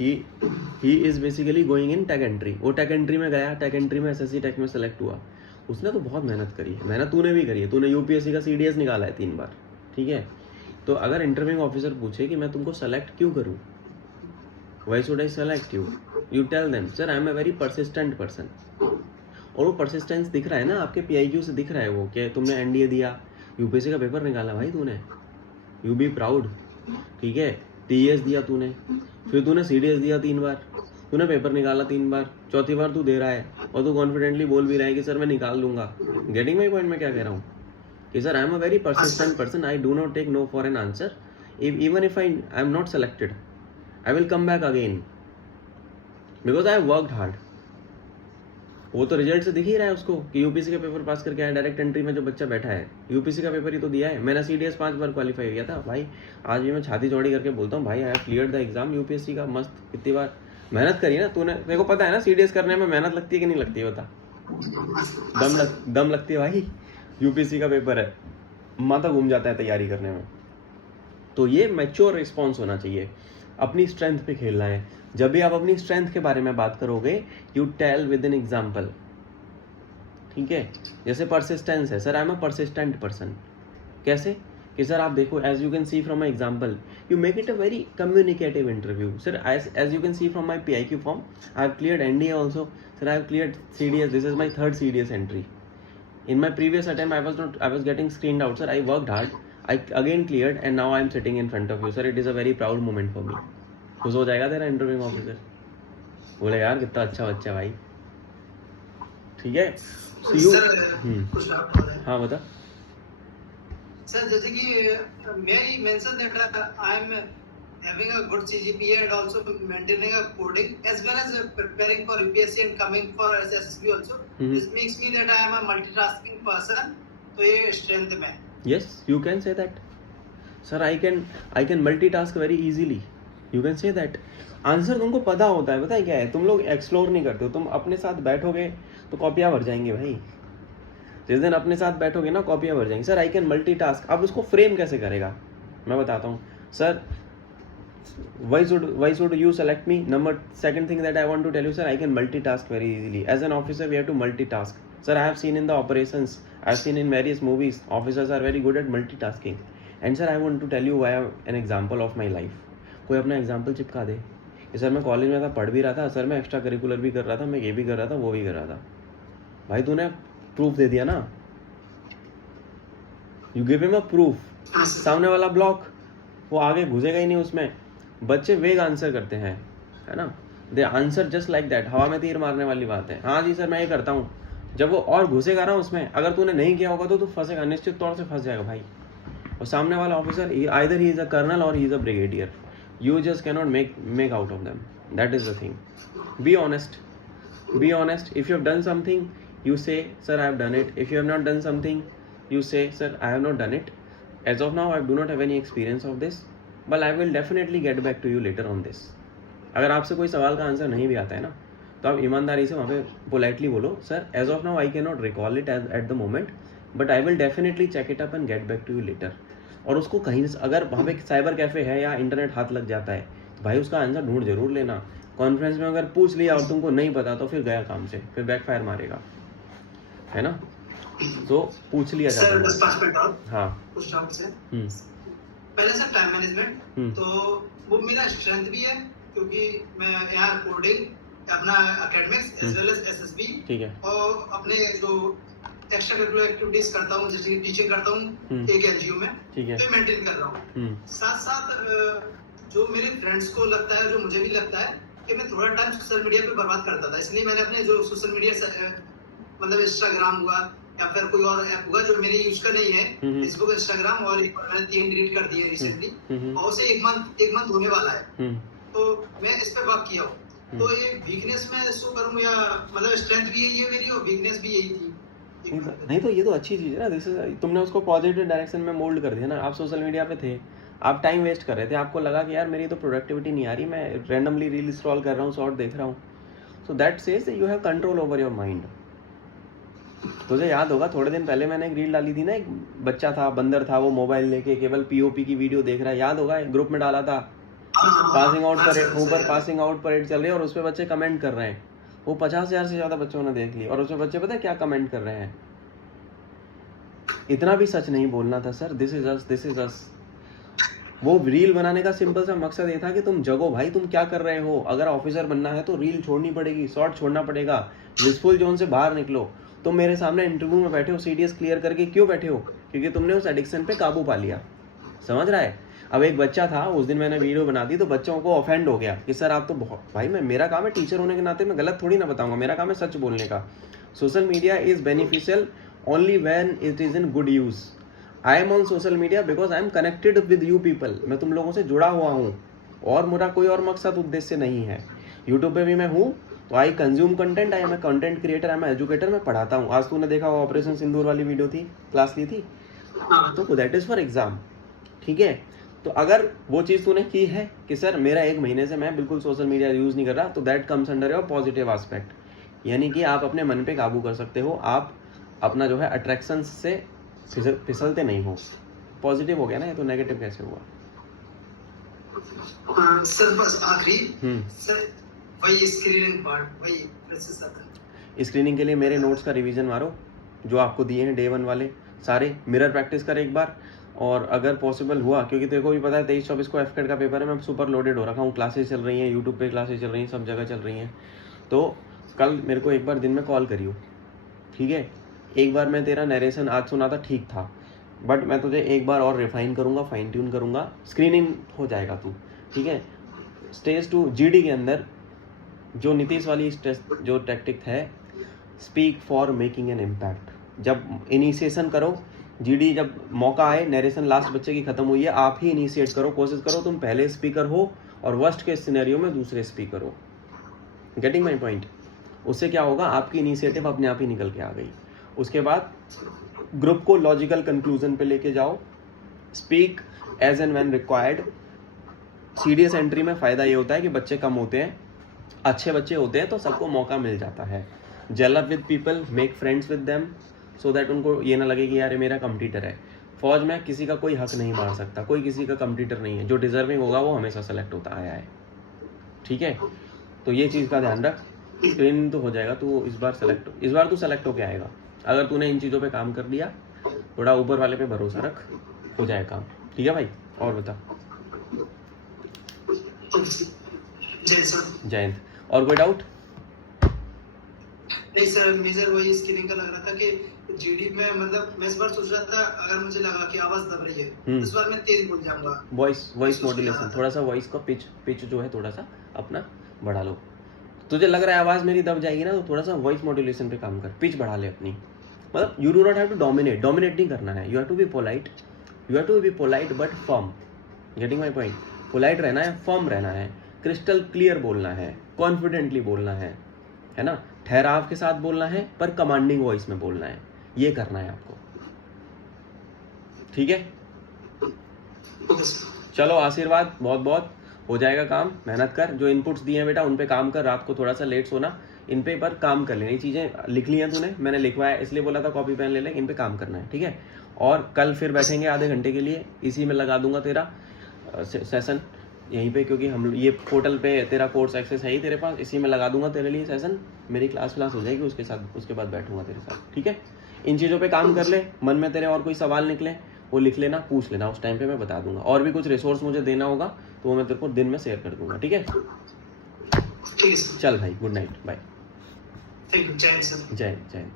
He is basically going in tech entry. वो tech entry में गया, टेक एंट्री में एसएससी टेक में सेलेक्ट हुआ। उसने तो बहुत मेहनत करी है, मेहनत तूने भी करी है, तूने यूपीएससी का सीडीएस निकाला है 3 बार, ठीक है। तो अगर इंटरव्यूइंग ऑफिसर पूछे कि मैं तुमको सेलेक्ट क्यों करूँ, why should I select you, you tell them sir I am a very persistent person. और वो परसिस्टेंस दिख रहा है ना आपके पीआईक्यू से, दिख रहा है वो कि तुमने एनडीए दिया, यूपीएससी का पेपर निकाला भाई तूने, यू बी प्राउड, ठीक है। टीएस दिया तूने, फिर तूने सीडीएस दिया 3 बार, तूने पेपर निकाला 3 बार, चौथी बार तू दे रहा है और तू कॉन्फिडेंटली बोल भी रहा है कि सर मैं निकाल लूंगा। Getting my point? मैं क्या कह रहा हूँ कि sir I am a very persistent person, I do not take no for an answer, even if I am not selected I will come back again because I have worked hard. वो तो result से दिख ही रहा है उसको कि UPSC का paper pass करके आया, डायरेक्ट एंट्री में जो बच्चा बैठा है यूपीएससी का पेपर ही तो दिया है। मैंने सीडीएस 5 बार क्वालिफाई किया था भाई, आज भी मैं छाती चौड़ी करके बोलता हूँ भाई आई have cleared the exam UPSC का। मस्त, कितनी बार मेहनत करी ना तूने, तेरे को पता है ना सीडीएस करने में मेहनत लगती है कि नहीं लगती है, बता। दम लगती है भाई, यूपीएससी का पेपर है, माथा घूम जाता है तैयारी करने में। तो ये मैच्योर रिस्पॉन्स होना चाहिए, अपनी स्ट्रेंथ पे खेलना है। जब भी आप अपनी स्ट्रेंथ के बारे में बात करोगे you tell with an example, ठीक है। जैसे परसिस्टेंस है, sir I am a persistent person. कैसे कि सर आप देखो, as you can see from my example you make it a very communicative interview. Sir as you can see from my PIQ form I have cleared NDA also, sir I have cleared CDS, this is my 3rd CDS entry. In my previous attempt, I was getting screened out, sir. I worked hard. I again cleared, and now I am sitting in front of you, sir. It is a very proud moment for me. खुश हो जाएगा तेरा interview officer, बोले यार कितना अच्छा बच्चा भाई, ठीक है। So you, कुछ डाउट हो रहा है। हाँ बता सर, जैसे कि मेरी mention that I am having a good CGPA and also maintaining a coding as well as preparing for UPSC and coming for SSB also. This makes me that I am a multitasking person. तो ये strength में. Yes, you can say that. Sir, I can multitask very easily. You can say that. Answer तुमको पता होता है, पता है क्या है, तुम लोग एक्सप्लोर नहीं करते हो। तुम अपने साथ बैठोगे तो कॉपियाँ भर जाएंगे भाई, जिस दिन अपने साथ बैठोगे ना कॉपियाँ भर जाएंगी। सर आई कैन मल्टीटास्क, अब उसको फ्रेम कैसे करेगा मैं बताता हूँ। Sir why should you select me? Second thing that I want to tell you, sir, I can multitask very easily. As an officer we have to multitask. Sir, I have seen in the operations, I have seen in various movies, officers are very good at multitasking. And sir, I want to tell you why an example of my life. कोई अपना example चिपका दे कि sir मैं college में था, पढ़ भी रहा था, सर मैं एक्स्ट्रा करिकुलर भी कर रहा था, मैं ये भी कर रहा था, वो भी कर रहा था। भाई तूने प्रूफ दे दिया ना, you give him a proof. सामने वाला ब्लॉक, वो आगे घुसेगा ही नहीं उसमें। बच्चे वेग आंसर करते हैं, है ना, दे आंसर जस्ट लाइक दैट, हवा में तीर मारने वाली बात है। हाँ जी सर मैं ये करता हूँ, जब वो और घुसेगा ना उसमें, अगर तूने नहीं किया होगा तो तू फंसेगा, निश्चित तौर से फंस जाएगा भाई। और सामने वाला officer either he is a colonel और he is a brigadier, you just cannot make out of them, that is the thing. Be honest, be honest. If you have done something you say sir I have done it. If you have not done something you say sir I have not done it. As of now I do not have any experience of this, but I will definitely get back to you later on this. अगर आपसे कोई सवाल का answer नहीं भी आता है ना तो आप ईमानदारी से वहाँ पे पोलाइटली बोलो sir as of now I can not recall it at the moment but I will definitely check it up and get back to you later. और उसको कहीं अगर वहाँ पे साइबर कैफे है या इंटरनेट हाथ लग जाता है तो भाई उसका आंसर ढूंढ जरूर लेना। कॉन्फ्रेंस में अगर पूछ लिया और तुमको नहीं पता तो फिर गया काम से, फिर बैकफायर मारेगा, है ना। तो पूछ लिया जाता है। हाँ कुछ डाउट से पहले सर टाइम मैनेजमेंट तो वो मेरा स्ट्रेंथ भी है क्योंकि मैं यहाँ कोडिंग अपना academics as well as SSB ठीक है और अपने जो एक्स्ट्रा करिकुलर एक्टिविटीज करता हूँ जैसे कि टीचिंग करता हूँ एक NGO में, ठीक है, तो मेंटेन कर रहा हूँ। साथ साथ जो मेरे फ्रेंड्स को लगता है, जो मुझे भी लगता है कि मैं थोड़ा टाइम सोशल मीडिया पे बर्बाद करता था, इसलिए मैंने अपने जो सोशल मीडिया मतलब इंस्टाग्राम हुआ या फिर कोई और ऐप हुआ जो मेरे यूज का नहीं है, फेसबुक, इंस्टाग्राम और एक मैंने 3 डिलीट कर दिए रिसेंटली और उसे एक मंथ होने वाला है, तो मैं इस पे वर्क किया हूँ। तो ये वीकनेस में शो करूँ या मतलब स्ट्रेंथ भी यही है मेरी और वीकनेस भी यही थी? नहीं तो ये तो अच्छी चीज़ है ना, दिस इज तुमने उसको पॉजिटिव डायरेक्शन में मोल्ड कर दिया ना। आप सोशल मीडिया पे थे, आप टाइम वेस्ट कर रहे थे, आपको लगा कि यार मेरी तो प्रोडक्टिविटी नहीं आ रही, मैं रैंडमली रील स्क्रॉल कर रहा हूँ, शॉर्ट देख रहा हूँ। So that says you have control over your mind. तुझे याद होगा थोड़े दिन पहले मैंने एक रील डाली थी ना, एक बच्चा था, बंदर था, वो मोबाइल लेके केवल POP की वीडियो देख रहा है, याद होगा, एक ग्रुप में डाला था। पासिंग आउट परेड, सही ऊपर है। पासिंग आउट परेड चल रही है और उस पे बच्चे कमेंट कर रहे हैं। वो 50,000 से ज्यादा बच्चों ने देख ली और उसमें बच्चे पता है क्या कमेंट कर रहे हैं, इतना भी सच नहीं बोलना था sir, this is us, this is us. वो रील बनाने का सिंपल सा मकसद ये था कि तुम जगो भाई, तुम क्या कर रहे हो। अगर ऑफिसर बनना है तो रील छोड़नी पड़ेगी, शॉर्ट छोड़ना पड़ेगा, विजफुल जोन से बाहर निकलो। तुम मेरे सामने इंटरव्यू में बैठे हो, सीडीएस क्लियर करके क्यों बैठे हो? क्योंकि तुमने उस एडिक्शन पे काबू पा लिया। समझ रहा है? अब एक बच्चा था, उस दिन मैंने वीडियो बना दी तो बच्चों को ऑफेंड हो गया कि सर आप तो बहुत, भाई मैं, मेरा काम है टीचर होने के नाते मैं गलत थोड़ी ना बताऊंगा, मेरा काम है सच बोलने का। Social media is beneficial only when it is in good use. I am on social media because I am connected with you people. मैं तुम लोगों से जुड़ा हुआ हूँ और मेरा कोई और मकसद उद्देश्य नहीं है। यूट्यूब पे भी मैं हूँ तो I consume content, I am a content creator, I am educator, मैं पढ़ाता हूँ। आज तूने देखा ऑपरेशन सिंदूर वाली वीडियो थी, क्लास ली थी, तो दैट इज फॉर एग्जाम। ठीक है, तो अगर वो चीज़ तूने की है कि सर मेरा 1 महीने से मैं बिल्कुल सोशल मीडिया यूज़ नहीं कर रहा, तो that comes under your positive aspect. यानी कि आप अपने मन पे काबू कर सकते हो, आप अपना जो है अट्रैक्शन से फिसलते नहीं हो। पॉजिटिव हो गया ना, ये तो नेगेटिव कैसे हुआ? सर बस आखिरी सर वही स्क्रीनिंग पार्ट, वही प्रोसेस। स्क्रीनिंग के लिए मेरे नोट्स का रिवीजन मारो जो आपको दिए हैं डे 1 वाले सारे, मिरर प्रैक्टिस कर एक बार। और अगर पॉसिबल हुआ, क्योंकि तेरे को भी पता है 23-24 को एफकेट का पेपर है, मैं सुपर लोडेड हो रखा हूँ, क्लासेस चल रही हैं, यूट्यूब पे क्लासेस चल रही हैं, सब जगह चल रही हैं। तो कल मेरे को एक बार दिन में कॉल करियो, ठीक है? एक बार मैं तेरा नरेशन आज सुना था, ठीक था, बट मैं तुझे एक बार और रिफाइन करूँगा, फाइन ट्यून करूँगा, स्क्रीनिंग हो जाएगा तू, ठीक है? स्टेज 2 जीडी के अंदर जो नीतीश वाली जो टैक्टिक है, speak for making an impact. जब इनिशिएशन करो, जीडी जब मौका आए, नरेशन लास्ट बच्चे की खत्म हुई है, आप ही इनिशिएट करो, कोशिश करो तुम पहले स्पीकर हो और वर्स्ट के सिनेरियो में दूसरे स्पीकर हो। Getting my point? उससे क्या होगा, आपकी इनिशिएटिव अपने आप ही निकल के आ गई। उसके बाद ग्रुप को लॉजिकल कंक्लूजन पे लेके जाओ, speak as and when required. CDS entry में फ़ायदा ये होता है कि बच्चे कम होते हैं, अच्छे बच्चे होते हैं तो सबको मौका मिल जाता है। Gel up with people, make friends with them, so that उनको ये ना लगे कि यार ये मेरा कंपटीटर है। फौज में किसी का कोई हक नहीं मार सकता, कोई किसी का कंपटीटर नहीं है, जो डिजर्विंग होगा वो हमेशा सेलेक्ट होता आया है। ठीक है, तो ये चीज़ का ध्यान रख। स्क्रीनिंग तो हो जाएगा, तू इस बार तू सेलेक्ट होके आएगा। अगर तूने इन चीज़ों पे काम कर लिया, थोड़ा ऊपर वाले पे भरोसा रख, हो जाए काम। ठीक है भाई? और बता। जयंत, और कोई डाउट? नहीं सर, मेजर वही स्क्रीनिंग का लग रहा था कि जीडी में, मतलब मैं इस बार सोच रहा था अगर मुझे लगा कि आवाज दब रही है इस बार मैं तेज बोल जाऊंगा। वॉइस मॉड्यूलेशन, थोड़ा सा वॉइस का पिच जो है थोड़ा सा अपना बढ़ा लो। तुझे लग रहा है आवाज मेरी दब जाएगी ना, तो थोड़ा सा वॉइस मॉड्यूलेशन पे काम कर, पिच बढ़ा ले अपनी। मतलब you do not have to dominate नहीं करना है, you have to be polite but firm. Getting my point? Polite रहना है, फर्म रहना है, क्रिस्टल क्लियर बोलना है, कॉन्फिडेंटली बोलना है ना, ठहराव के साथ बोलना है, पर कमांडिंग वॉइस में बोलना है। ये करना है आपको। ठीक है, चलो आशीर्वाद बहुत बहुत, हो जाएगा काम। मेहनत कर, जो इनपुट्स दिए हैं बेटा उन पे काम कर, रात को थोड़ा सा लेट सोना, इन पे पर काम कर लेना। ये चीज़ें लिख ली हैं तूने, मैंने लिखवाया इसलिए बोला था कॉपी पेन ले ले, इन पे काम करना है। ठीक है, और कल फिर बैठेंगे आधे घंटे के लिए, इसी में लगा दूंगा तेरा सेशन यहीं पे, क्योंकि हम ये पोर्टल पे तेरा कोर्स एक्सेस है ही तेरे पास, इसी में लगा दूंगा तेरे लिए सेशन। मेरी क्लास हो जाएगी, उसके बाद बैठूंगा तेरे साथ। ठीक है, इन चीज़ों पे काम कर ले, मन में तेरे और कोई सवाल निकले वो लिख लेना, पूछ लेना, उस टाइम पे मैं बता दूंगा। और भी कुछ रिसोर्स मुझे देना होगा तो वो मैं तेरे को दिन में शेयर कर दूंगा। ठीक है, चल भाई, गुड नाइट, बाय। जय हिंद।